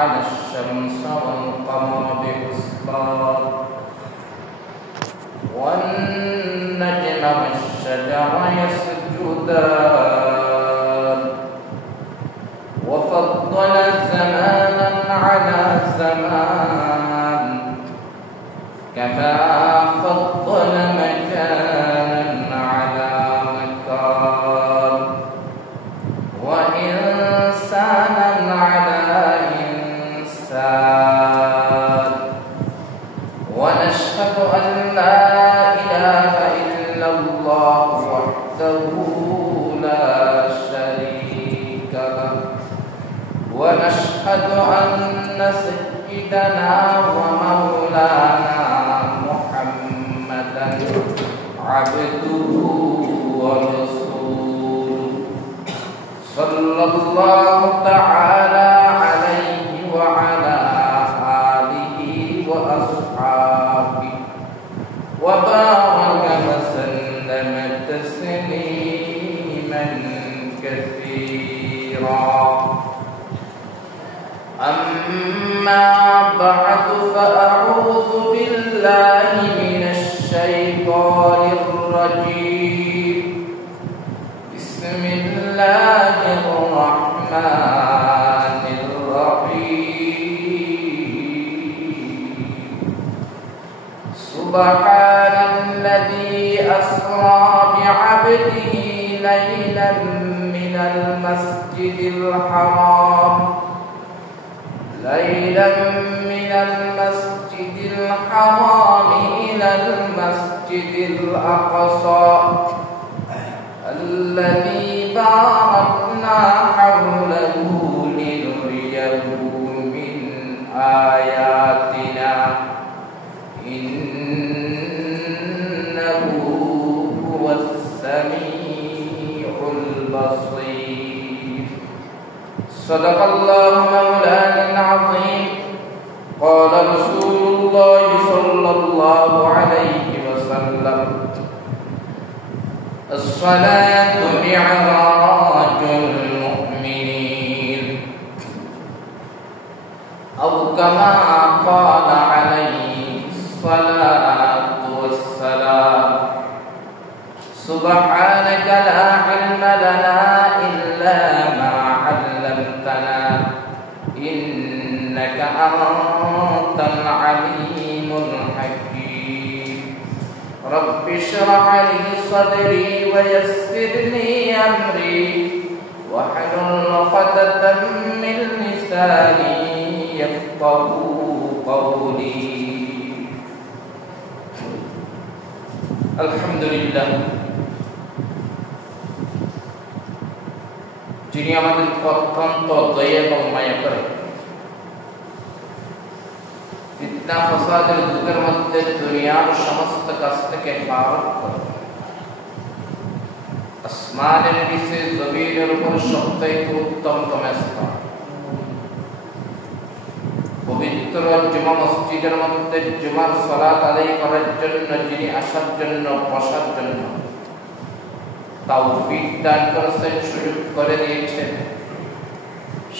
وجعل الشمس والقمر بحسبان والنجم والشجر يسجدان وفضل زمانا على زمان كما فضل مكانا على مكان وإنسانا على إنسان ونشهد أن لا إله إلا الله وحده لا شريك له ونشهد أن سيدنا ومولانا محمدا عبده ورسوله صلى الله تعالى عليه وعلى آله وأصحابه وبارك وسلم تسليما كثيرا أما بعد فأعوذ بالله من الشيطان الرجيم بسم الله الرحمن الرحيم سبحان الذي أسرى بعبده ليلا من المسجد الحرام إلى المسجد الأقصى الذي باركنا حوله لنريه من آياتنا إنه هو السميع البصير صدق الله مولانا العظيم قال رسول الله صلى الله عليه وسلم الصلاة معراج المؤمنين أو كما قال عليه الصلاة والسلام سبحانك لا علم لنا إلا ما علمتنا إنك أنت العليم الحكيم رب اشرح لي صدري ويسر لي أمري واحلل عقدة من لساني يفقهوا قولي الحمد لله যিনি আমাদের অত্যন্ত দয়া এবং মায়া করে ফিতনা ফাসাদের যুগের মধ্যে দুনিয়ার সমস্ত কাজ থেকে ফারাক করে আসমানের নিচে জমিনের উপর সবথেকে উত্তমতম স্থান পবিত্র জুমা মসজিদের মধ্যে জুমার সালাত আদায় করার জন্য যিনি আসার জন্য বসার জন্য তৌফিক দান করেছেন সুযোগ করে দিয়েছেন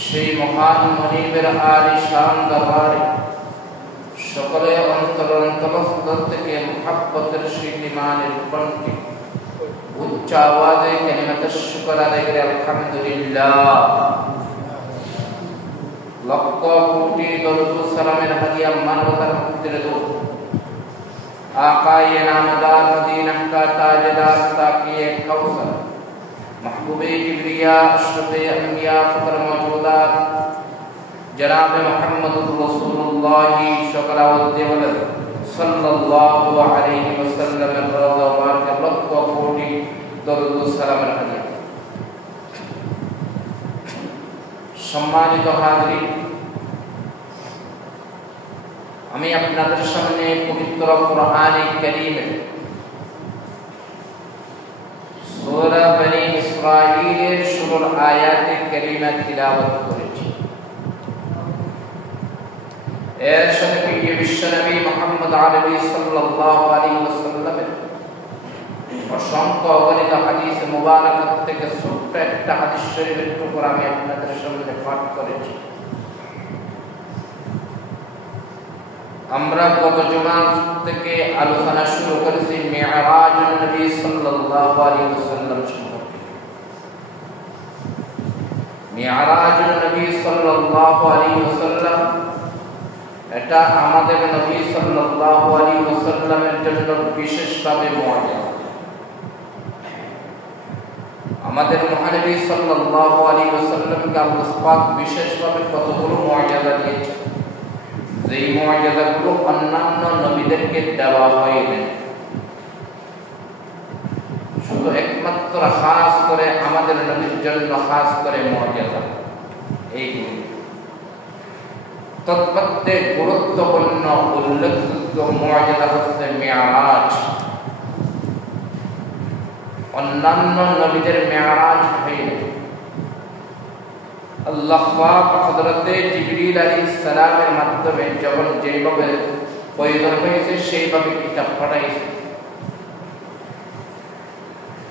সেই মহান মনিবের আলিশান দরবারে সকলে অন্তরস্থল থেকে মুহাব্বতের ইমানের কণ্ঠে উচ্চ আওয়াজে কালিমাতুশ শুকর আদায় করে আলহামদুলিল্লাহ লক্ষ কোটি দরুদ ও সালামের হাদিয়া মানবতার মুক্তির দূত आकाए नामदार मदीना का ताजदार ताकिए कौसर महबूबे किबरिया अशरफे अंबिया फकर मौजूदात जनाब मुहम्मदुर रसूलुल्लाह शकरावत वलद सल्लल्लाहु अलैहि वसल्लम रज़ा मुबारक लक्ष कोटि दरूद व सालामेर हादिया सम्मानित हाज़रीन আমি আপনাদের সামনে পবিত্র কোরআনে কারীমে সূরা বনী ইসরাঈলের শুরুর আয়াতে কারীমা তিলাওয়াত করেছি। এর সাথে প্রিয় বিশ্বনবী মুহাম্মদ আরবি সাল্লাল্লাহু আলাইহি ওয়াসাল্লামের অসংখ্য অগণিত হাদিস মুবারক থেকে ছোট্ট একটা হাদিস শরীফের টুকরা আমি আপনাদের সামনে পাঠ করেছি। আমরা গত জুমা থেকে আলোচনা শুরু করেছি মি'রাজুন নবী সাল্লাল্লাহু আলাইহি ওয়াসাল্লাম সম্পর্কে। মি'রাজুন নবী সাল্লাল্লাহু আলাইহি ওয়াসাল্লাম এটা আমাদের নবী সাল্লাল্লাহু আলাইহি ওয়াসাল্লামের জন্য বিশেষভাবে মুআজ্জা। আমাদের মহানবী সাল্লাল্লাহু আলাইহি ওয়াসাল্লামকে আল্লাহ পাক বিশেষভাবে কতগুলো মুআজ্জা দিয়েছেন, যেই মুআজ্জাগুলো অন্যান্য নবীদেরকে দেওয়া হয়নি। শুধু একমাত্র খাস করে আমাদের নবীর জন্য খাস করে মুআজ্জা এইগুলো। তৎমধ্যে গুরুত্বপূর্ণ উল্লেখযোগ্য মুআজ্জা হচ্ছে মি'রাজ। অন্যান্য নবীদের মি'রাজ হয়নি। আল্লাহ পাক হযরতে জিবরিল আলাইহিস সালামের মাধ্যমে যখন যেভাবে প্রয়োজন হয়েছে সেইভাবে কিতাব পাঠাইছে,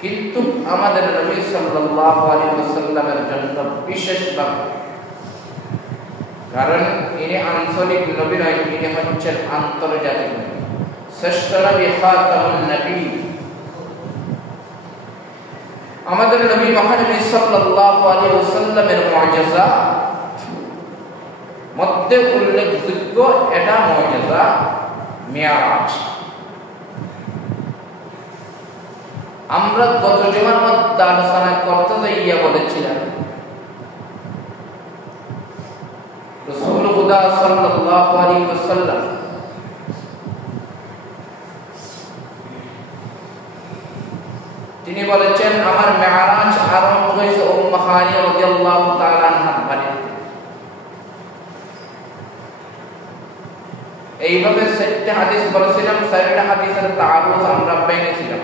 কিন্তু আমাদের নবী সাল্লাল্লাহু আলাইহি ওয়াসাল্লামের জন্য বিশেষভাবে, কারণ ইনি আঞ্চলিক নবী নয়, ইনি হচ্ছেন আন্তর্জাতিক নবী, শ্রেষ্ঠ নবী, খাতামুন নবী। আমাদের নবী মুহাম্মদ সাল্লাল্লাহু আলাইহি ওয়াসাল্লামের মুআজ্জা মধ্যে উল্লেখযোগ্য এটা মুআজ্জা মি'রাজ। আমরা গত জুমার মধ্যে আলোচনা করতে যাইয়া বলেছিলাম রাসূল খুদা সাল্লাল্লাহু আলাইহি ওয়াসাল্লাম তিনি বলেছেন আমার মি'রাজ আরম্ভ হয়েছে উম্মে হানি রাদিয়াল্লাহু তাআলা আনহার বাড়িতে। এইভাবে 4টা হাদিস বলেছিলাম, 4টা হাদিসের তাআরুফ আমরা পেয়েছিলাম।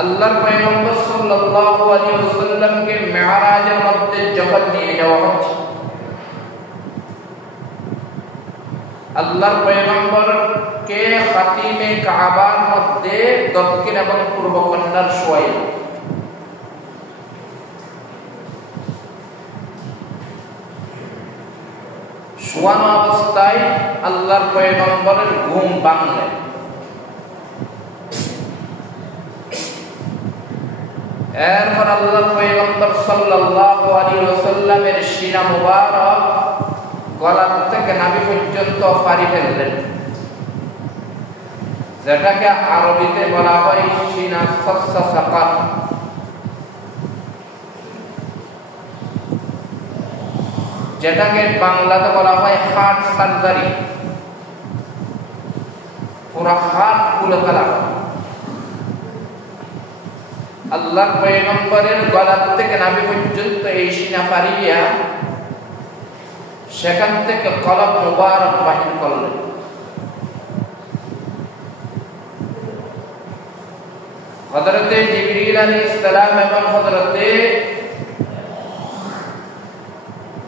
আল্লাহর পয়গম্বর সাল্লাল্লাহু আলাইহি ওয়াসাল্লামকে মি'রাজের মধ্যে যখন নিয়ে যাওয়া হচ্ছে, আল্লাহর পয়গম্বরকে খাতিমে কাবার মধ্যে দক্ষিণ এবং পূর্ব কোণার শোয়াইল। শোয়ানো অবস্থায় আল্লাহর পয়গম্বরের ঘুম ভাঙল। এরপর আল্লাহর পয়গম্বর সাল্লাল্লাহু আলাইহি ওয়াসাল্লামের সিনা মুবারক গলা থেকে নাভি পর্যন্ত ফাড়ি ফেললেন, যেটাকে আরবিতে বলা হয় সিনা সাকাত। যেটাকে বাংলাতে বলা হয় হার্ট সার্জারি। পুরো হার্ট খুলে ফেলা। আল্লাহর পয়গম্বরের গলা থেকে নাভি পর্যন্ত এই সিনা ফাড়িয়া সেখান থেকে কলব মুবারক বাহির করলেন। হযরতে জিবরিল আলাইহিস সালাম এবং হযরতে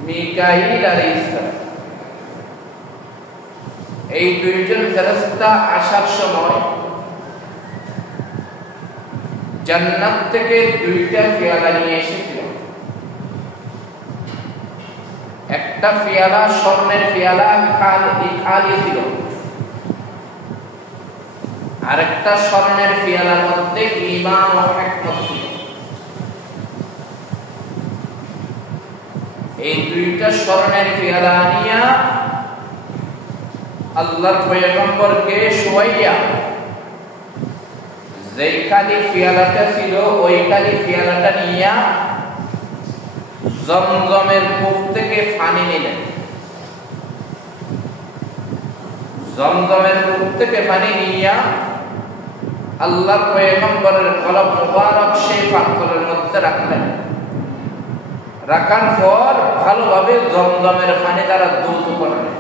মিকাঈল আলাইহিস সালাম এই দুইজন ফেরেশতা আসার সময় জান্নাত থেকে 2টা পেয়ালা নিয়ে এসেছিল। একটা পেয়ালা স্বর্ণের পেয়ালা খালি ছিল, আরেকটা স্বর্ণের পেয়ালার মধ্যে ঈমান ও হিকমত ছিল। এই 2টা স্বর্ণের পেয়ালা নিয়ে আল্লাহর পয়গম্বরকে শোয়াইয়া যেই খালি পেয়ালাটা ছিল ওই খালি পেয়ালাটা নিয়ে জমজমের কূপ থেকে পানি নিলেন। জমজমের কূপ থেকে পানি নিয়ে আল্লাহর পয়গম্বরের কলব মুবারক সেই পাত্রের মধ্যে রাখলেন। রাখার পর ভালোভাবে জমজমের পানি দ্বারা ধৌত করলেন।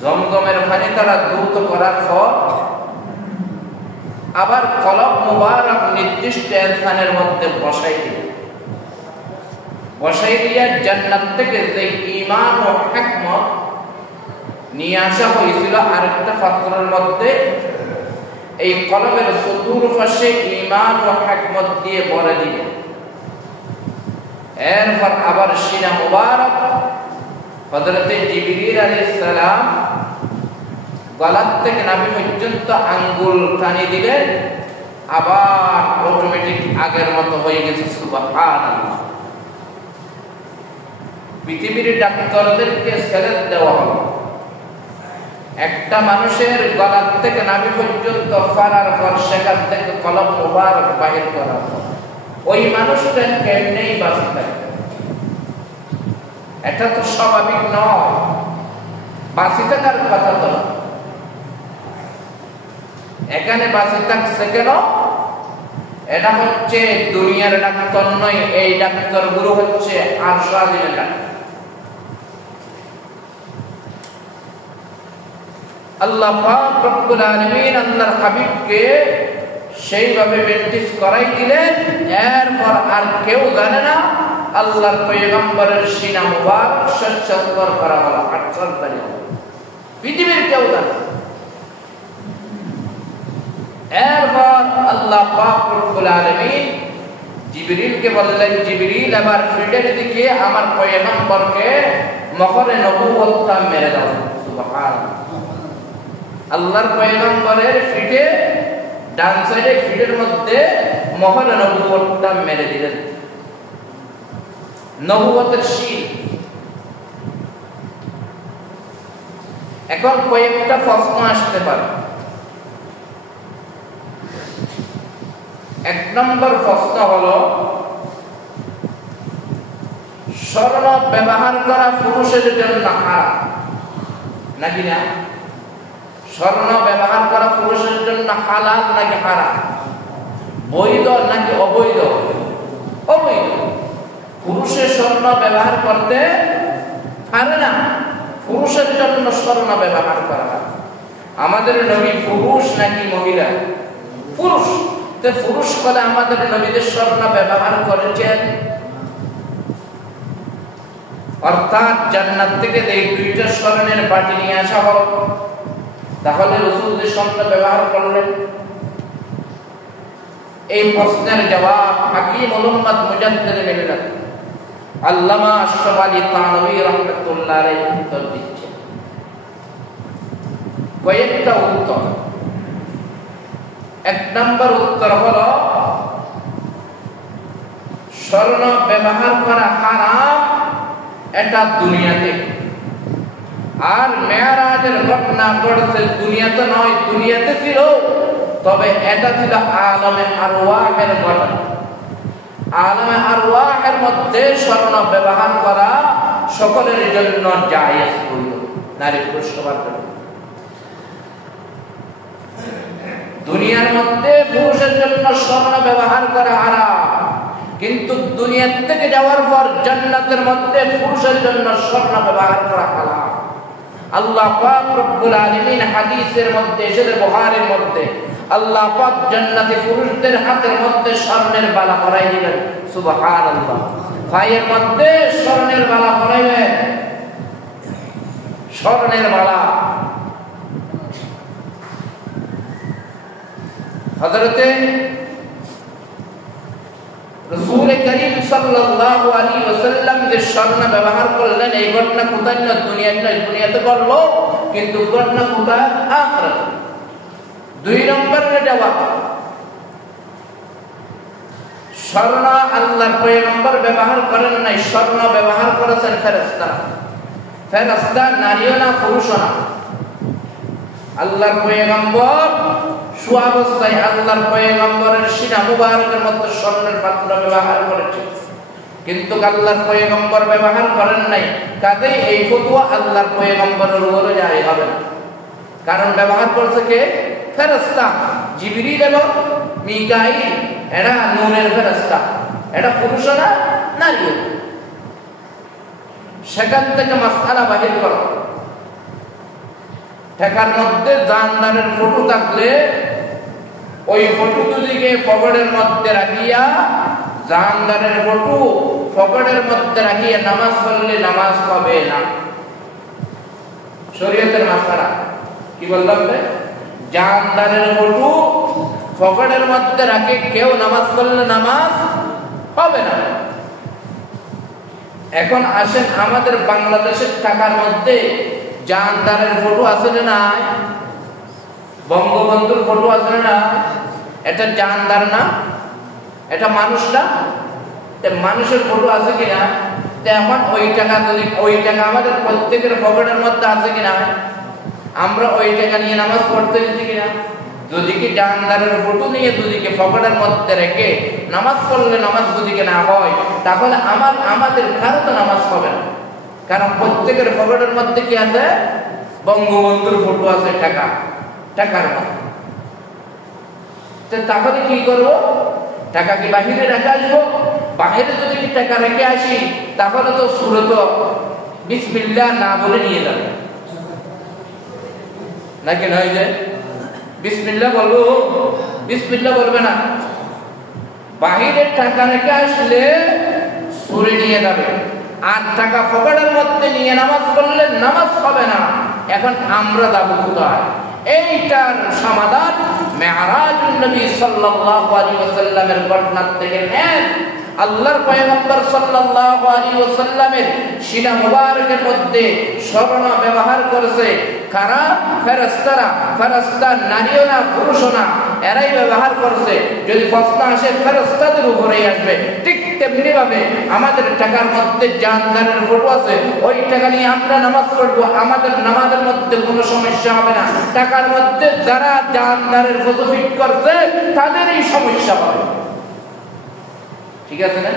জমজমের পানি দ্বারা ধৌত করার পর আবার কলব মুবারক নির্দিষ্ট স্থানের মধ্যে বসাই দিলেন। বসাই দিয়া জান্নাত থেকে যে ঈমান ও হিকমত নিয়ে আসা হয়েছিল আরেকটা পাত্রের মধ্যে, এই কলবের চতুর্পাশে ঈমান ও হিকমত দিয়ে ভরে দিলেন। এরপর আবার সিনা মুবারক হযরতে জিবরিল আলাইহিস সালাম গলার থেকে নাভি পর্যন্ত আঙ্গুল টানি দিলেন, আবার অটোমেটিক আগের মতো হয়ে গেছে। সুবহানাল্লাহ। পৃথিবীর ডাক্তারদেরকে সেলেট দেওয়া হলো, একটা মানুষের গলার থেকে নাভি পর্যন্ত ফারার পর সেখান থেকে কলম মুবারক বাহির করা হলো। ওই মানুষটা কেমনেই বাঁচে থাকবে? এটা তো স্বাভাবিক নয়, বাঁচে থাকার কথা তো। এখানে বাঁচে থাকছে কেন? এটা হচ্ছে দুনিয়ার ডাক্তার নয়, এই ডাক্তার গুলো হচ্ছে আরশ আজিমের ডাক্তার। আল্লাহ পাক রব্বুল আলামিন আল্লাহর হাবিবকে সেইভাবে প্র্যাকটিস করাই দিলেন, এরপর আর কেউ জানে না। আল্লাহর পয়গম্বরের সিনা মুবারক স্বচ্ছতর করা হলো, আটসার তারিখ পৃথিবীর কেউ জানে। এরপর আল্লাহ পাক রব্বুল আলামিন জিবরিলকে বললেন, জিবরিল এবার ফিল্ডের দিকে আমার পয়গম্বরকে মহরে নবুয়তটা মেরে দাও। সুবহানাল্লাহ। আল্লাহর পয়গম্বরের ফিটে ডান সাইডে ফিটের মধ্যে মহরে নবুয়তটা মেরে দিলেন, নবুয়তের শিল। এখন কয়েকটা প্রশ্ন আসতে পারে। এক নম্বর প্রশ্ন হলো, স্বর্ণ ব্যবহার করা পুরুষের জন্য হারাম নাকি না? স্বর্ণ ব্যবহার করা পুরুষের জন্য হালাল নাকি হারাম? বৈধ নাকি অবৈধ? অবৈধ। পুরুষের স্বর্ণ ব্যবহার করতে পারে না, পুরুষের জন্য স্বর্ণ ব্যবহার করা। আমাদের নবী পুরুষ নাকি মহিলা? পুরুষ। তো পুরুষ বলে আমাদের নবীদের স্বর্ণ ব্যবহার করেছেন। অর্থাৎ জান্নাত থেকে এই দুইটা স্বর্ণের বাটি নিয়ে আসা হলো, তাহলে রাসূল যে স্বর্ণ ব্যবহার করলেন। এই প্রশ্নের জবাব হাকিম উম্মাত মুজাদ্দিদ মিল্লাত আল্লামা আশরাফ আলী থানভী রাহমাতুল্লাহ আলাইহি উত্তর দিচ্ছেন। কয়েকটা উত্তর। এক নম্বর উত্তর হলো, স্বর্ণ ব্যবহার করা হারাম এটা দুনিয়াতে, আর মেরাজের ঘটনা ঘটেছে দুনিয়াতে নয়, দুনিয়াতে ছিল, তবে এটা ছিল আলমে আরওয়াহের ঘটনা। আলমে আরওয়াহের মধ্যে স্বর্ণ ব্যবহার করা সকলের জন্য জায়েজ হইল, নারী পুরুষ সবার জন্য। দুনিয়ার মধ্যে পুরুষের জন্য স্বর্ণ ব্যবহার করা হারাম, কিন্তু দুনিয়া থেকে যাওয়ার পর জান্নাতের মধ্যে পুরুষের জন্য স্বর্ণ ব্যবহার করা হালাল। আল্লাহ পাক রব্বুল আলামিন হাদিসের মধ্যে এসেছে, বুখারীর মধ্যে, আল্লাহ পাক জান্নাতি পুরুষদের হাতের মধ্যে স্বর্ণের বালা পরাই দিবেন। সুবহানাল্লাহ। পায়ের মধ্যে স্বর্ণের বালা পরাইবেন, স্বর্ণের বালা। হযরতে রাসূল করিম সাল্লাল্লাহু আলাইহি ওয়াসাল্লাম যে স্বর্ণ ব্যবহার করলেন, এই ঘটনা কোথায় না দুনিয়াতে করলো, কিন্তু ঘটনা কোথায়? আখিরাত। দুই নম্বরের জবাব, স্বর্ণ আল্লাহর পয়গম্বর ব্যবহার করেন নাই, স্বর্ণ ব্যবহার করেছেন ফেরেশতা। ফেরেশতা নারীও না, পুরুষও না। আল্লাহর পয়গম্বর সুঅবস্থায় আল্লাহর পয়গম্বরের সিনা মুবারকের মধ্যে স্বর্ণের পাত্র ব্যবহার করেছেন, কিন্তু আল্লাহর পয়গম্বর ব্যবহার করেন নাই। কাজেই এই ফতোয়া আল্লাহর পয়গম্বরের উপরে জারি হবে না, কারণ ব্যবহার করেছে কে? ফেরেশতা। জিবরিল এবং মিকাইল, এরা নূরের ফেরেশতা, এটা পুরুষও না, নারীও। সেখান থেকে মাসআলা বাহির করো। ঠেকার মধ্যে জানদারের ফটো থাকলে ওই ফটো দুদিকে পকেটের মধ্যে রাখিয়া, জানদারের ফটো পকেটের মধ্যে রাখিয়া নামাজ পড়লে নামাজ হবে না। শরীয়তের মাসআলা কি বললাম? জানদারের ফটো পকেটের মধ্যে রাখে কেউ নামাজ পড়লে নামাজ হবে না। এখন আসেন, আমাদের বাংলাদেশের টাকার মধ্যে জানদারের ফটো আছে না? বঙ্গবন্ধুর ফটো আছে না? এটা জানদার না? এটা মানুষ না? মানুষের ফটো আছে কিনা? এখন ওই টাকা আমাদের প্রত্যেকের পকেটের মধ্যে আছে কিনা? আমরা ওই টাকা নিয়ে নামাজ পড়তে গেছি কিনা? যদি কি জানদারের ফটো নিয়ে দুদিকে পকেটের মধ্যে রেখে নামাজ পড়লে নামাজ দুদিকে না হয়, তাহলে আমাদের কারো তো নামাজ হবে না। কারণ প্রত্যেকের পকেটের মধ্যে কি আছে? বঙ্গবন্ধুর ফটো আছে, টাকার মধ্যে। তাহলে কি করবো? টাকা কি বাহিরে রেখে আসবো? বাহিরে যদি কি টাকা রেখে আসি, তাহলে তো সুরত বিসমিল্লাহ না বলে নিয়ে যাবে নাকি নয়? যে বিসমিল্লাহ বলবো, বিসমিল্লাহ বলবে না। বাহিরে টাকা রেখে আসলে সুরে নিয়ে যাবে, আর টাকা পকেটের মধ্যে নিয়ে নামাজ পড়লে নামাজ হবে না। এখন আমরা যাবো কোথায়? এইটার সমাধান মেরাজুন নবী সাল্লাল্লাহু আলাইহি ওয়াসাল্লামের ঘটনা থেকে নেন। আল্লাহর পয়গম্বর সাল্লাল্লাহু আলাইহি ওয়াসাল্লামের সিনা মুবারকের মধ্যে স্বর্ণ ব্যবহার করেছে কারা? ফেরেশতারা। ফেরেশতা নারীও না, পুরুষও না, এরাই ব্যবহার করছে। যদি প্রশ্ন আসে ফেরেশতাদের উপরেই আসবে। ঠিক তেমনি ভাবে আমাদের টাকার মধ্যে জানদারের ফটো আছে, ওই টাকা নিয়ে আমরা নামাজ পড়বো, আমাদের নামাজের মধ্যে কোনো সমস্যা হবে না। টাকার মধ্যে যারা জানদারের ফটো ফিট করছে তাদেরই সমস্যা হবে। ঠিক আছে না?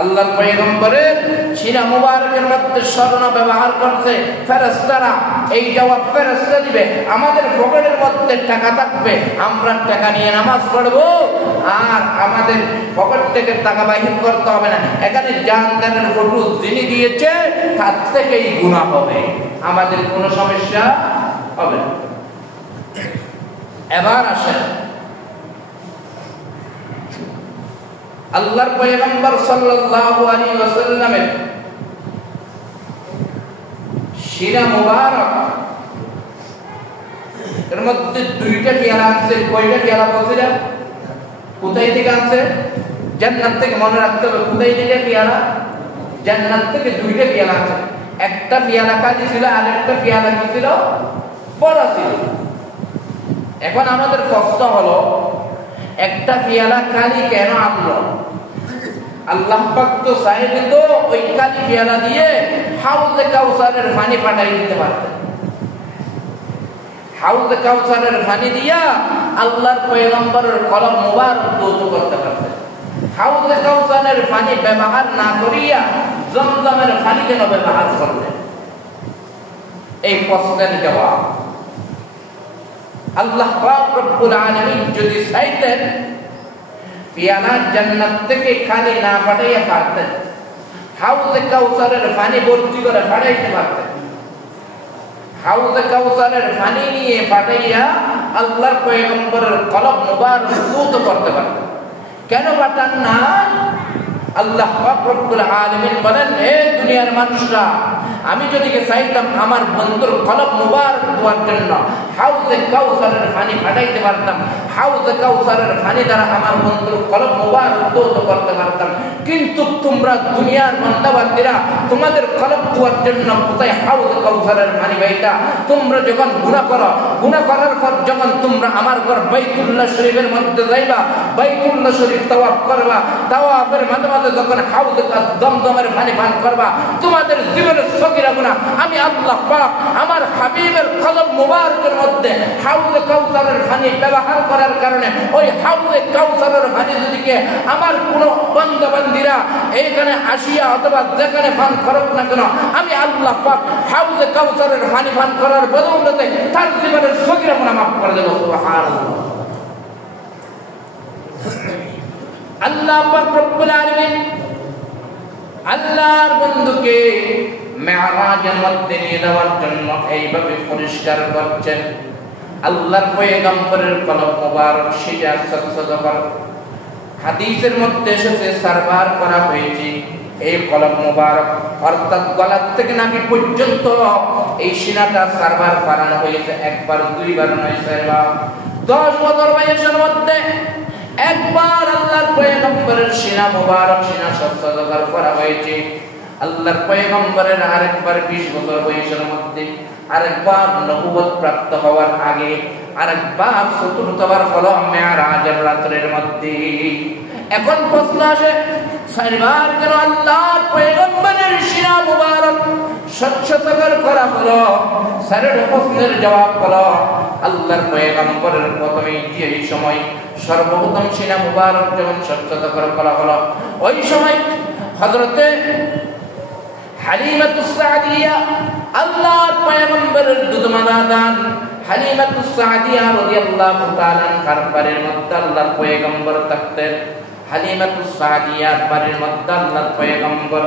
আল্লাহর পয়গম্বরের সিনা মুবারকের মধ্যে স্বর্ণ ব্যবহার করছে ফেরেশতারা। এই জবাব ফেরেশতা দিবে। আমাদের পকেটের মধ্যে টাকা থাকবে, আমরা টাকা নিয়ে নামাজ পড়বো, আর আমাদের পকেট থেকে টাকা বাহির করতে হবে না। এখানে জানদারের ফটো যিনি দিয়েছে তার থেকেই গুনাহ হবে, আমাদের কোনো সমস্যা হবে না। এবার আসেন, আল্লাহর পয়গম্বর সাল্লাল্লাহু আলাইহি ওয়াসাল্লামের সিনা মুবারক এর মধ্যে দুইটা পেয়ালা আছে। কয়টা পেয়ালা বলছিলাম? কোথায় থেকে আনছে? জান্নাত থেকে। মনে রাখতে হবে কোথায় থেকে পেয়ালা? জান্নাত থেকে দুইটা পেয়ালা আছে। একটা পেয়ালা কালি ছিল, আর একটা পেয়ালা কি ছিল? বড় ছিল। এখন আমাদের প্রশ্ন হলো, একটা পেয়ালা কালি কেন আনলো? আল্লাহ পাক তো চাইলে তো ওই কালি পেয়ালা দিয়ে হাউজে কাউসারের পানি পাঠাই দিতে পারতেন। হাউজে কাউসারের পানি দিয়া আল্লাহর পয়গম্বরের কলম মুবারক দৌত করতে পারতেন। হাউজে কাউসারের পানি ব্যবহার না করিয়া জমজমের পানি কেন ব্যবহার করলেন? এই প্রশ্নের জবাব আল্লাহ পাক রব্বুল আলামিন যদি চাইতেন পিয়ালা জান্নাত থেকে খালি না পাঠাইয়া পারতেন, হাউজে কাউসারের পানি ভর্তি করে পাঠাইতে পারতেন। হাউজে কাউসারের পানি নিয়ে পাঠাইয়া আল্লাহর পয়গম্বরের কলব মুবারক দৌত করতে পারতেন। কেন পাঠান না? আল্লাহ পাক রব্বুল আলামিন বলেন, হে দুনিয়ার মানুষরা, আমি যদি চাইতাম আমার বন্ধুর কলব মুবারক দেওয়ার জন্য হাউজে কাউসারের পানি পাঠাইতে পারতাম, হাউজে কাউসারের পানি দ্বারা আমার বন্ধুর কলব মুবারক দৌত করতে পারতাম। কিন্তু তোমরা দুনিয়ার বান্দাবান্দিরা তোমাদের কলব দেওয়ার জন্য কোথায় হাউজে কাউসারের পানি পাইতা? তোমরা যখন গুনাহ করো, গুনাহ করার পর যখন তোমরা আমার ঘর বাইতুল্লাহ শরীফের মধ্যে যাইবা, বাইতুল্লাহ শরীফ তাওয়াফ করবা, তাওয়াফের মাঝে মাঝে যখন হাউজে জমজমের পানি পান করবা, তোমাদের জীবনের সগীরা গুনাহ আমি আল্লাহ পাক আমার হাবিবের কলব মুবারকের মধ্যে হাউজে কাউসারের পানি ব্যবহার করার কারণে ওই হাউজে কাউসারের পানি যদি কে আমার কোন বান্দাবান্দিরা এইখানে আসিয়া অথবা যেখানে পান করুক না কেন, আমি আল্লাহ পাক হাউজে কাউসারের পানি পান করার বদৌলতে তার জীবনের সগীরা গুনাহ মাফ করে দেব। সুবহানাল্লাহ। আল্লাহ পাক রব্বুল আলামিন আল্লাহর বন্ধুকে মেরাজের মধ্যে নিয়ে যাওয়ার জন্য এইভাবে পরিষ্কার করছেন। আল্লাহর পয়গম্বরের কলব মুবারক সিজা সদসদকর হাদিসের মধ্যে এসেছে সারবার করা হয়েছে। এই কলব মুবারক অর্থাৎ গলার থেকে নাভি পর্যন্ত এই সিনাটা সারবার করানো হয়েছে। একবার দুইবার নয়, 10 বছর বয়সের মধ্যে একবার আল্লাহর পয়গম্বরের সিনা মুবারক সিনা সজ্জাদার করা হয়েছে। আল্লাহর পয়গম্বরের আরেকবার 20 বছর বয়সের মধ্যে, আরেকবার নবুয়ত প্রাপ্ত হওয়ার আগে, আরেকবার চতুর্থবার হলো মেরাজের রাতের মধ্যে। এখন প্রশ্ন আসে, চারবার কেন আল্লাহর পয়গম্বরের সিনা মুবারক স্বচ্ছতাকর করা হলো? চারের প্রশ্নের জবাব হলো, আল্লাহর পয়গম্বরের প্রথমে যে সময় সর্বপ্রথম সিনা মুবারক যখন স্বচ্ছতাকর করা হলো, ওই সময় হযরতে হালিমাতুস সাদিয়া আল্লাহর পয়গম্বরের দুধমাতা দান হালিমাতুস সাদিয়া রাদিয়াল্লাহু তাআলা আনহার বাড়ির মধ্যে আল্লাহর পয়গম্বর থাকতেন। হালিমাতুস সাদিয়ার বাড়ির মধ্যে আল্লাহর পয়গম্বর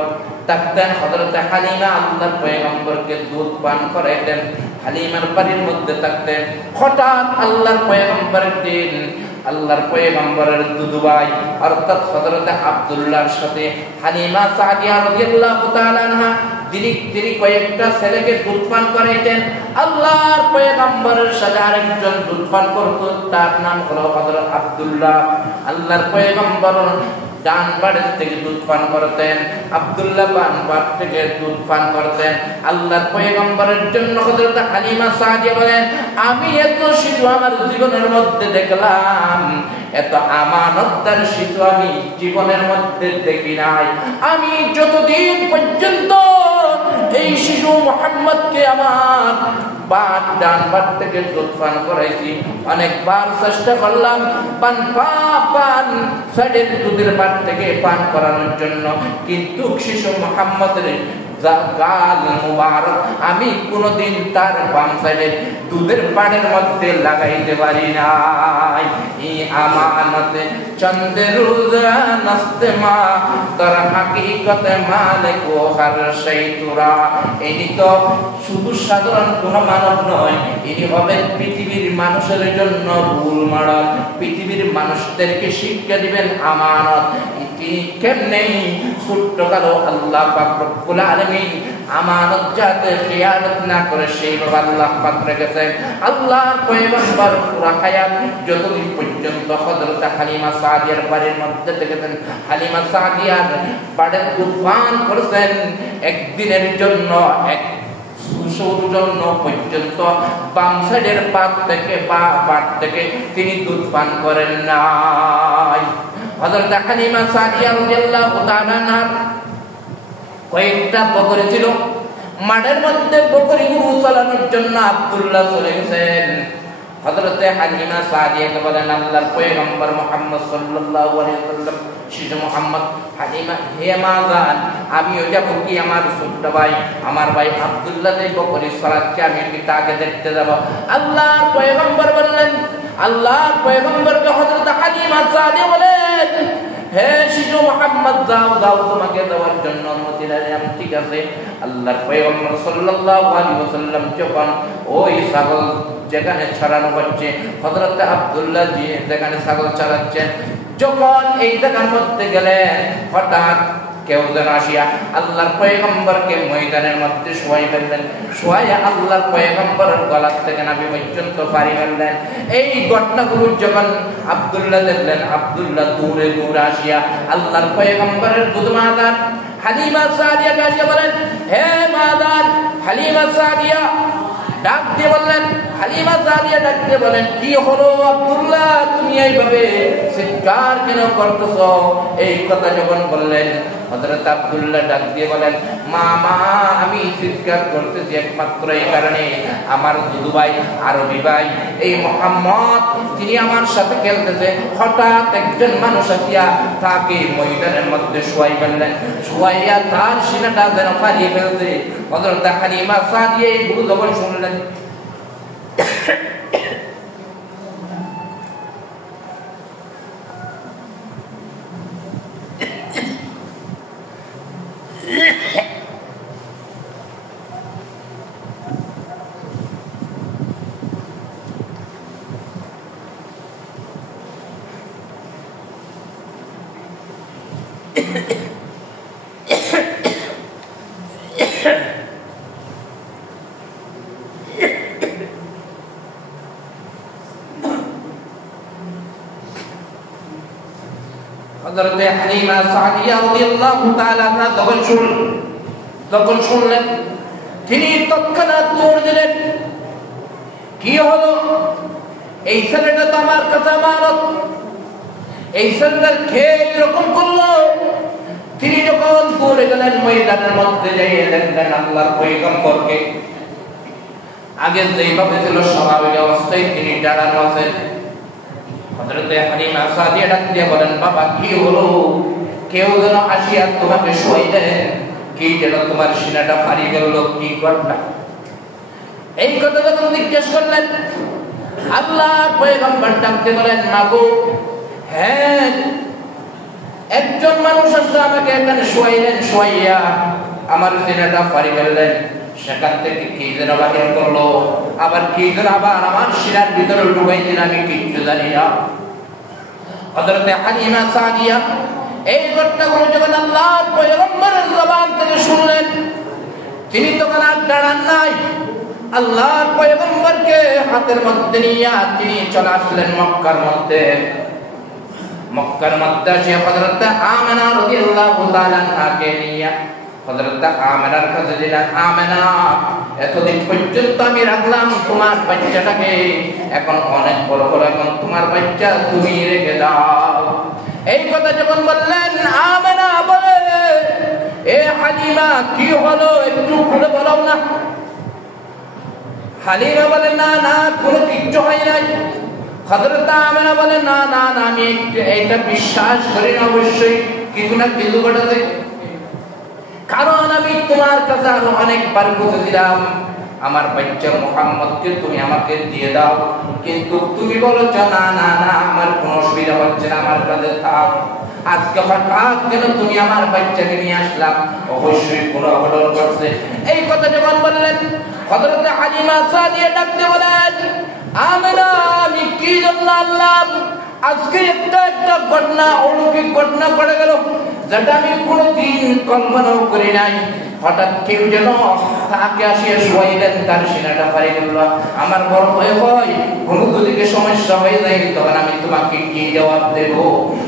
থাকতেন। হযরতে হালিমা আল্লাহর পয়গম্বরকে দুধ পান করাইতেন, হালিমার বাড়ির মধ্যে থাকতেন। হঠাৎ আল্লাহর পয়গম্বরের দিন আল্লাহর পয়গম্বরের দুধু ভাই অর্থাৎ হযরতে আব্দুল্লাহর সাথে হালিমা সাদিয়া রাদিয়াল্লাহু তাআলা আনহা তিনি কয়েকটা ছেলেকে দুধ পান করাইতেন। আল্লাহর পয়গম্বরের সাথে আরেকজন দুধ পান করত, তার নাম হলো হযরত আব্দুল্লাহ। আল্লাহর পয়গম্বর ডান বাড়ির থেকে দুধ পান করতেন, আব্দুল্লাহ বাম বাড়ি থেকে দুধ পান করতেন। আল্লাহর পয়গম্বরের জন্য হযরত হালিমা সাদিয়া বলেন, আমি এত শিশু আমার জীবনের মধ্যে দেখলাম, এত আমানতদার শিশু আমি জীবনের মধ্যে দেখি নাই। আমি যতদিন পর্যন্ত এই শিশু মুহাম্মদকে আমার ডান বাট থেকে দুধ পান করাইছি, অনেকবার চেষ্টা করলাম পান সাইডের দুধের বাট থেকে পান করানোর জন্য, কিন্তু শিশু মুহাম্মদের গাল মুবারক আমি কোনদিন তার বাম সাইডে দুধের পাড়ের মধ্যে লাগাইতে পারি নাই। এই আমানতে চন্দ্রে রোজা নস্তে মা তোর হাকিকতে মালিক ও হর শৈতুরা। ইনি তো শুধু সাধারণ কোন মানব নয়, ইনি হবেন পৃথিবীর মানুষের জন্য ভুল মডেল। পৃথিবীর মানুষদেরকে শিক্ষা দিবেন আমানত। তিনি কেমনে ছোট্ট কালো আল্লাহ পাক রব্বুল আলামিন আমানত যাতে খিয়ানত না করে সেইভাবে আল্লাহ পাক রেখেছেন। আল্লাহর পয়গম্বর পুরা হায়াত যতদিন পর্যন্ত হযরত হালিমা সাদিয়ার বাড়ির মধ্যে থেকেছেন, হালিমা সাদিয়ার বাড়ির দুধ পান করেছেন একদিনের জন্য, এক জন্য পর্যন্ত বাম সাইডের পাত থেকে বা বাট থেকে তিনি দুধ পান করেন নাই। হযরত হালিমা সাদিয়া রাদিয়াল্লাহু তাআলা আনহার কয়েকটা বকরি ছিল, মাঠের মধ্যে বকরিগুলো চালানোর জন্য আব্দুল্লাহ চলে গেছেন। হযরত হালিমা সাদিয়াকে বলেন, আল্লাহর পয়গম্বর মুহাম্মদ সাল্লাল্লাহু আলাইহি ওয়াসাল্লাম শিশু মুহাম্মদ, হালিমা হে মা জান, আমি ওইটা বকি আমার ছোট্ট ভাই, আমার ভাই আব্দুল্লাহ যে বকরি চালাচ্ছে আমি কি তাকে দেখতে যাব? আল্লাহর পয়গম্বর বললেন, আল্লাহর পয়গম্বরকে হযরত হালিমা সাদিয়া বলেন, হে শিশু মুহাম্মদ যাও যাও, তোমাকে দেওয়ার জন্য অনুমতি দিলাম। ঠিক আছে। আল্লাহর পয়গম্বর সাল্লাল্লাহু আলাইহি ওয়াসাল্লাম যখন ওই ছাগল যেখানে ছড়ানো হচ্ছে, হযরত আব্দুল্লাহ জি যেখানে ছাগল ছড়াচ্ছেন, যখন এই জায়গার মধ্যে গেলেন, হঠাৎ কেউ যেন আসিয়া আল্লাহর পয়গম্বরকে ময়দানের মধ্যে শোয়াই ফেললেন। শোয়াইয়া আল্লাহর পয়গম্বরের গলার থেকে নাভি পর্যন্ত পাড়ি ফেললেন। এই ঘটনাগুলো যখন আব্দুল্লাহ দেখলেন, আব্দুল্লাহ দূরে দূরে আসিয়া আল্লাহর পয়গম্বরের দুধমাদার হালিমা সাদিয়া আসিয়া বলেন, হে মাদার হালিমা সাদিয়া, ডাক দিয়ে বললেন, হালিমা সাদিয়া ডাক দিয়ে বলেন, কি হলো আব্দুল্লাহ, তুমি এইভাবে চিৎকার কেন করতেছো? এই কথা যখন বললেন, হযরত আব্দুল্লাহ ডাক দিয়ে বলেন, মা আমি চিৎকার করতেছি একমাত্র এই কারণে, আমার দুদু ভাই আরবি ভাই এই মুহাম্মদ তিনি আমার সাথে খেলতেছে, হঠাৎ একজন মানুষ আসিয়া তাকে ময়দানের মধ্যে শোয়াই ফেললেন। শোয়াইয়া তার সিনাটা যেন ফাড়িয়ে ফেলছে। হযরত হালিমা সাদিয়া এইগুলো যখন শুনলেন, হযরত হালিমা সাদিয়া রাদিয়াল্লাহু তাআলা আনহা তখন শুনলেন, তিনি তৎক্ষণাৎ দৌড় দিলেন। কি হলো? এই ছেলেটা তো আমার কাছে আমানত, এই ছেলেটার খেয়ে এরকম করলো। তিনি যখন দৌড়ে গেলেন ময়দানের মধ্যে, যাইয়ে দেখলেন আল্লাহর পয়গম্বরকে আগে যেভাবে ছিল স্বাভাবিক অবস্থায় তিনি দাঁড়ানো আছেন। হযরত হালিমা সাদিয়া ডাক দিয়ে বলেন, বাবা কি হলো? কেউ যেন আসিয়া তোমাকে শোয়াইলেন, কি যেন তোমার সিনাটা ফাড়ি গেল, কি ঘটনা? এই কথা যখন জিজ্ঞেস করলেন, আল্লাহর পয়গম্বর ডাকতে বলেন, মাগো হ্যাঁ, একজন মানুষ আসলে আমাকে এখানে শোয়াইলেন, শোয়াইয়া আমার সিনাটা ফাড়ি ফেললেন। সেখান থেকে কি যেন বাহির করলো, আবার কি যেন আবার আমার সিনার ভিতরে ঢুকাইছেন, আমি কিচ্ছু জানি না। হযরত হালিমা সাদিয়া এই ঘটনাগুলো যখন আল্লাহর পয়গম্বরের জবান থেকে শুনলেন, তিনি তখন আর দাঁড়ান নাই। আল্লাহর পয়গম্বরকে হাতের মধ্যে নিয়ে তিনি চলে আসলেন মক্কার মধ্যে। মক্কার মধ্যে এসে হযরত আমেনা রাদিয়াল্লাহু তাআলা আনহাকে নিয়ে হযরত আমেনার কাছে দিলেন, আমেনা এতদিন পর্যন্ত আমি রাখলাম তোমার বাচ্চাটাকে, এখন অনেক বড় বড়, এখন তোমার বাচ্চা তুমি রেখে দাও। এই কথা যখন বললেন, আমেনা বলে, এ হালিমা কি হলো একটু খুলে বলো না। হালিমা বলে, না না কোনো কিচ্ছু হয় নাই। হযরত আমেনা বলে, না না না, আমি এটা বিশ্বাস করি না, অবশ্যই কিছু না কিছু ঘটেছে। কারণ আমি তোমার কাছে আরো অনেকবার বুঝেছিলাম আমার বাচ্চা মুহাম্মদকে তুমি আমাকে দিয়ে দাও, কিন্তু তুমি বলেছ না না না, আমার কোনো অসুবিধা হচ্ছে না, আমার কাছে থাক। আজকে হঠাৎ কেন তুমি আমার বাচ্চাকে নিয়ে আসলাম? অবশ্যই কোনো অঘটন ঘটছে। এই কথা যখন বললেন, হযরত হালিমা সাদিয়া ডাকতে বলেন, আমেনা আমি কি জন্য আল্লাহ আজকে একটা ঘটনা, অলৌকিক ঘটনা ঘটে গেল, যেটা আমি কোনোদিন কল্পনাও করি নাই। হঠাৎ কেউ যেন তাকে আসিয়া শোয়াইলেন, তার সিনাটা ফাড়ি গেল। আমার বড় ভয় হয় কোনো দুদিকে সমস্যা হয়ে যায়, তখন আমি তোমাকে কি জবাব দেব?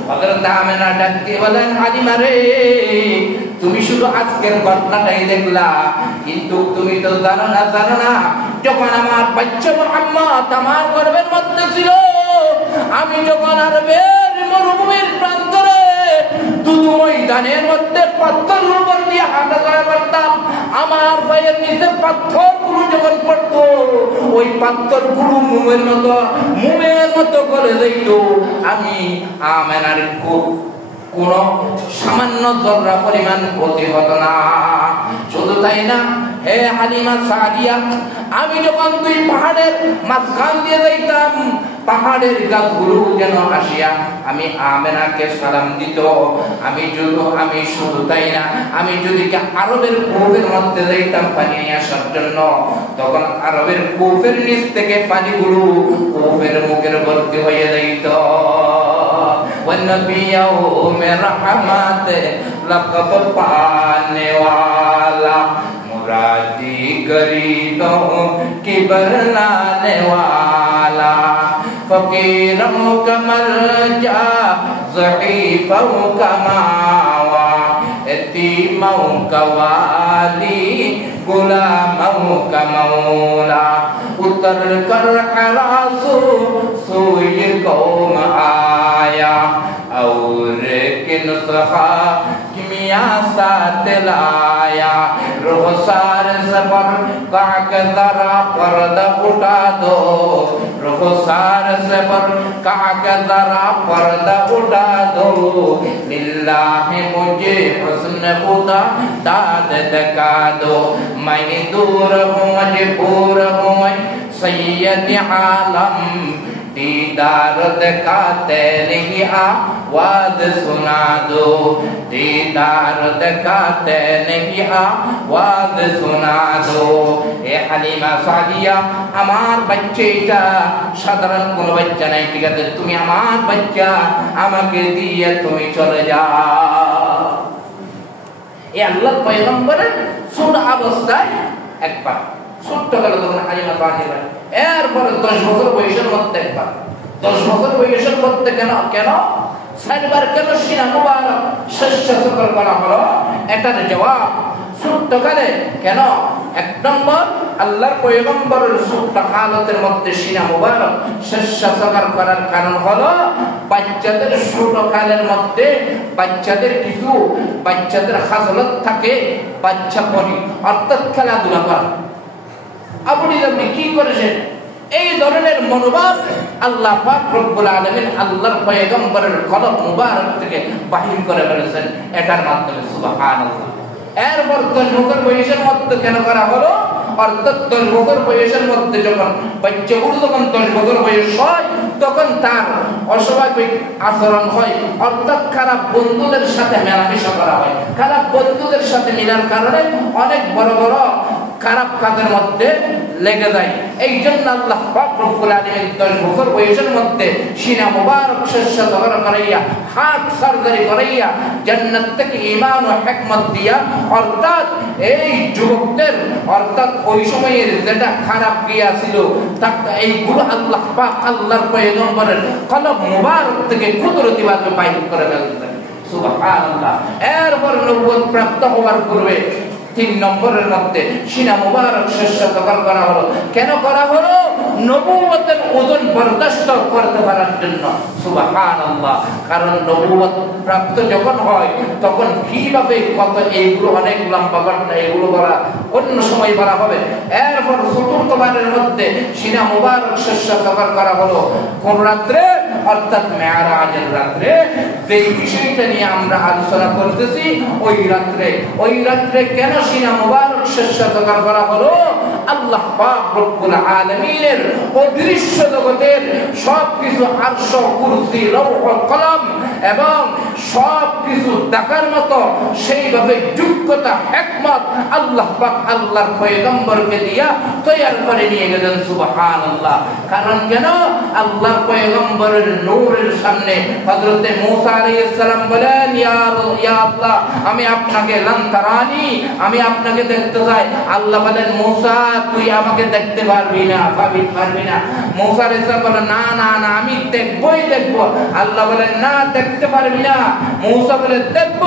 হযরত আমেনা ডাক দিয়ে বলেন, হালিমা রে, তুমি শুধু আজকের ঘটনাটাই দেখলা, কিন্তু তুমি তো জানো না যখন আমার বাচ্চা মুহাম্মদ আমার গর্ভের মধ্যে ছিল, আমি যখন আরবের মরুভূমির প্রান্তরে দুধু ময়দানের মধ্যে পাথরের উপর দিয়ে হাঁটাচলা করতাম, আমার পায়ের নিচে পাথরগুলো যখন পড়তো, ওই পাথরগুলো মোমের মতো করে দিত। আমি আমেনার কোন সামান্য জররা পরিমাণ ক্ষতি হতো না। শুধু তাই না, হে হালিমা সাদিয়া, আমি যখন দুই পাহাড়ের মাঝখান দিয়ে যাইতাম, পাহাড়ের গাছগুলো যেন আসিয়া আমি আমেনাকে সালাম দিত। আমি শুধু তাই না, আমি যদি আরবের কূপের মধ্যে যাইতাম পানি নিয়ে আসার জন্য, তখন আরবের কূপের নিচ থেকে পানিগুলো কূপের মুখের ভর্তি হয়ে যাইত। والنبي يوم رحمت لقب पाने वाला, मुरादी गरीबों की बरनाने वाला, फकीरों का मलजा ज़ईफ़ों का मावा, यतीमों का वाली गुलामों का मौला, उतर कर हरासू सोई कौम आया, और किन सहा किमिया साथ लाया, रुखसार सबर काक दरा पर्दा उठा दो, रुखसार सबर काक दरा पर्दा उठा दो, लिल्लाहि मुझे हुस्न खुदा दाद दिखा दो, मैं दूर हूँ मजबूर हूँ मैं सैयद आलम, दीदार दिखाते नहीं आवाज सुना दो, दीदार दिखाते नहीं आवाज सुना दो। ए हालिमा सादिया, আমার বাচ্চাটা সাধারণ কোনো বাচ্চা নাই, ঠিক আছে? তুমি আমার বাচ্চা, আমাকে দিয়ে তুমি চলে যাও। এই আল্লাহর পয়গম্বরের ছোট অবস্থায় একবার ছোট্ট গেল তখন হালিমা সাদিয়া, এরপরে 10 বছর বয়সের মধ্যে একবার, 10 বছর বয়সের মধ্যে কেন চারবার কেন সিনা মুবারক শস্য সফর করা হলো? এটার জবাব ছোট্টকালে কেন? এক নম্বর, আল্লাহর পয়গম্বরের ছোট্ট হালতের মধ্যে সিনা মুবারক শস্য সফর করার কারণ হলো বাচ্চাদের ছোট কালের মধ্যে বাচ্চাদের হাজলত থাকে, বাচ্চাপনি অর্থাৎ খেলাধুলা করা। আপনি কি করেছেন? এই ধরনের মনোভাব আল্লাহ পাক রব্বুল আলামিন আল্লাহর পয়গম্বরের কলব মুবারক থেকে বাহির করে ফেলেছেন এটার মাধ্যমে। সুবহানাল্লাহ। এরপর 10 বছর বয়সের মধ্যে কেন করা হলো? অর্থাৎ 10 বছর বয়সের মধ্যে যখন বাচ্চাগুলো যখন 10 বছর বয়স হয় তখন তার অস্বাভাবিক আচরণ হয়, অর্থাৎ খারাপ বন্ধুদের সাথে মেলামেশা করা হয়। খারাপ বন্ধুদের সাথে মিলার কারণে অনেক বড় বড় খারাপ কাজের মধ্যে লেগে যায়। এই জন্য আল্লাহ পাক রব্বুল আলামিন 10 বছর বয়সের মধ্যে সিনা মুবারক শস্য সফর করাইয়া, হার্ট সার্জারি করাইয়া, জান্নাত থেকে ঈমান ও হিকমত দিয়া, অর্থাৎ এই যুবকদের অর্থাৎ ওই সময়ের যেটা খারাপ গিয়া ছিল এইগুলো আল্লাহ পাক আল্লাহর পয়গম্বরের কলব মুবারক থেকে কুদরতিভাবে বাইর করে ফেলতেন। সুবহানাল্লাহ। এরপর নবুয়ত প্রাপ্ত হওয়ার পূর্বে 3 নম্বরের মধ্যে সিনা মুবারক শস্য সফর করা হলো। কেন করা হলো? নবুয়তের ওজন বরদাস্ত করতে পারার জন্য। সুবহানাল্লাহ। কারণ নবুয়ত প্রাপ্ত যখন হয় তখন কিভাবে কত এইগুলো অনেক লম্বা ঘটনা, এগুলো বলা অন্য সময় বলা হবে। এরপর 4র্থবারের মধ্যে সিনা মুবারক শস্য সফর করা হলো কোন রাত্রে? অর্থাৎ মেরাজের রাত্রে। যেই বিষয়টা নিয়ে আমরা আলোচনা করতেছি ওই রাত্রে কেন সিনা মুবারক শস্য সফর করা হলো? আল্লাহ পাক রব্বুল আলামিনের অদৃশ্য জগতের সবকিছু আরশ, কুরসি, লৌহ, কলম এবং সবকিছু দেখার মতো সেইভাবে যোগ্যতা, হিকমত আল্লাহ পাক আল্লাহর পয়গম্বরকে দিয়া তৈয়ার করে নিয়ে গেলেন। সুবহানাল্লাহ। কারণ কেন? আল্লাহর পয়গম্বরের নূরের সামনে হযরতে মূসা আলাইহিস সালাম বলেন, ইয়া আল্লাহ, আমি আপনাকে লান তারানি, আমি আপনাকে দেখতে চাই। আল্লাহ বলেন, মূসা তুই আমাকে দেখতে পারবি না। মূসা আলাইহিস সালাম বলেন, না না না, আমি দেখবই দেখব। আল্লাহ বলেন, না দেখতে পারবি না। মূসা বলে দেখব।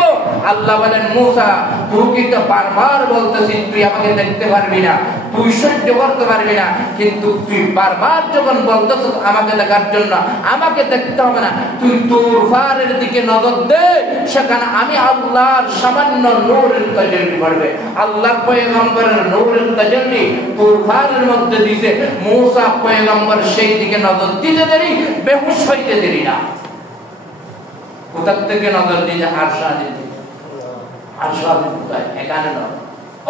আল্লাহ বলেন, মূসা তুই কি তো বারবার বলতেছিস তুই আমাকে দেখতে পারবি না, তুই সহ্য করতে পারবি না, কিন্তু তুই বারবার যখন বলতেছিস আমাকে দেখার জন্য, আমাকে দেখতে হবে না, তুই তুরফারের দিকে নজর দে, সেখানে আমি আল্লাহর সামান্য নূরের তাজাল্লি করবে। আল্লাহর পয়গম্বরের নূরের তাজাল্লি তুরফারের মধ্যে দিছে। মূসা পয়গম্বর সেই দিকে নজর দিতে দেরি, বেহুশ হইতে দেরি না। কোথা থেকে নজর দিতে? আরশাদিন কোথায়? এখানে নয়,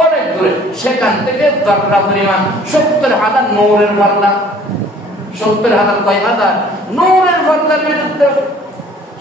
অনেক দূরে। সেখান থেকে যাত্রা পরিমাণ 70,000 নূরের পাল্লা। 70,000 কয় হাজার নূরের পাল্লার বিরুদ্ধে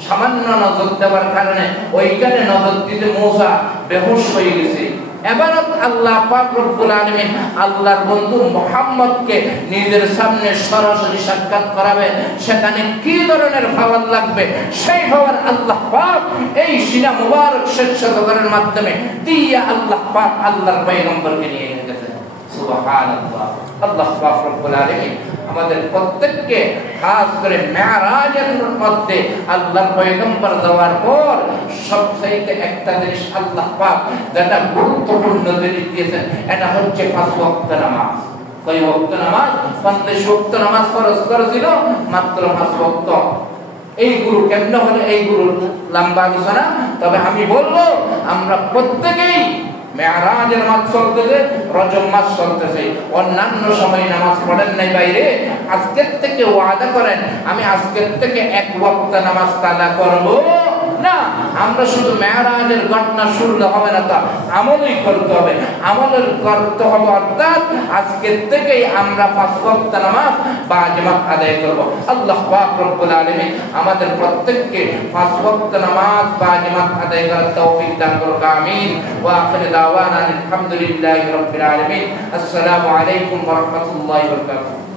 সামান্য নজর দেওয়ার কারণে ওইখানে নজর দিতে মূসা বেহুশ হয়ে গেছে। এবার আল্লাহ পাক রব্বুল আলামিন আল্লাহর বন্ধু মুহাম্মদকে নিজের সামনে সরাসরি সাক্ষাৎ করাবেন। সেখানে কি ধরনের পাওয়ার লাগবে সেই পাওয়ার আল্লাহ পাক এই সিনা মুবারক শস্য সফরের মাধ্যমে দিয়া আল্লাহ পাক আল্লাহর পয়গম্বরকে নিয়ে গেছেন। সুবহানাল্লাহ। আল্লাহ পাক রব্বুল আলামিন আমাদের প্রত্যেককে খাস করে মেরাজের মধ্যে আল্লাহর পয়গম্বর দেওয়ার পর সবচেয়ে একটা জিনিস আল্লাহ পাক যেটা গুরুত্বপূর্ণ জিনিস দিয়েছেন, এটা হচ্ছে 5 ওয়াক্ত নামাজ। কয় ওয়াক্ত নামাজ? 5 ওয়াক্ত নামাজ ফরজ করেছিল মাত্র 5 ওয়াক্ত। এইগুলো কেমন হলে এইগুলো লম্বা আলোচনা। তবে আমি বলবো আমরা প্রত্যেকেই মেরাজের মাস চলতেছে, রজব মাস চলতেছে, অন্যান্য সময় নামাজ পড়েন নাই বাইরে, আজকের থেকে ওয়াদা করেন আমি আজকের থেকে 1 ওয়াক্ত নামাজ কাজা করব না। আমরা শুধু মেরাজের ঘটনা শুনলে হবে না, তা আমলই করতে হবে। আমলের করতে হবে, অর্থাৎ আজকের থেকেই আমরা 5 ওয়াক্ত নামাজ বাজামাত আদায় করব। আল্লাহ পাক রব্বুল আলামিন আমাদের প্রত্যেককে 5 ওয়াক্ত নামাজ বাজামাত আদায় করার তৌফিক দান করুক। আমিন। ওয়া আখিরু দাওয়ানা আলহামদুলিল্লাহি রাব্বিল আলামিন। আসসালামু আলাইকুম ওয়া রাহমাতুল্লাহি ওয়া বারাকাতুহু।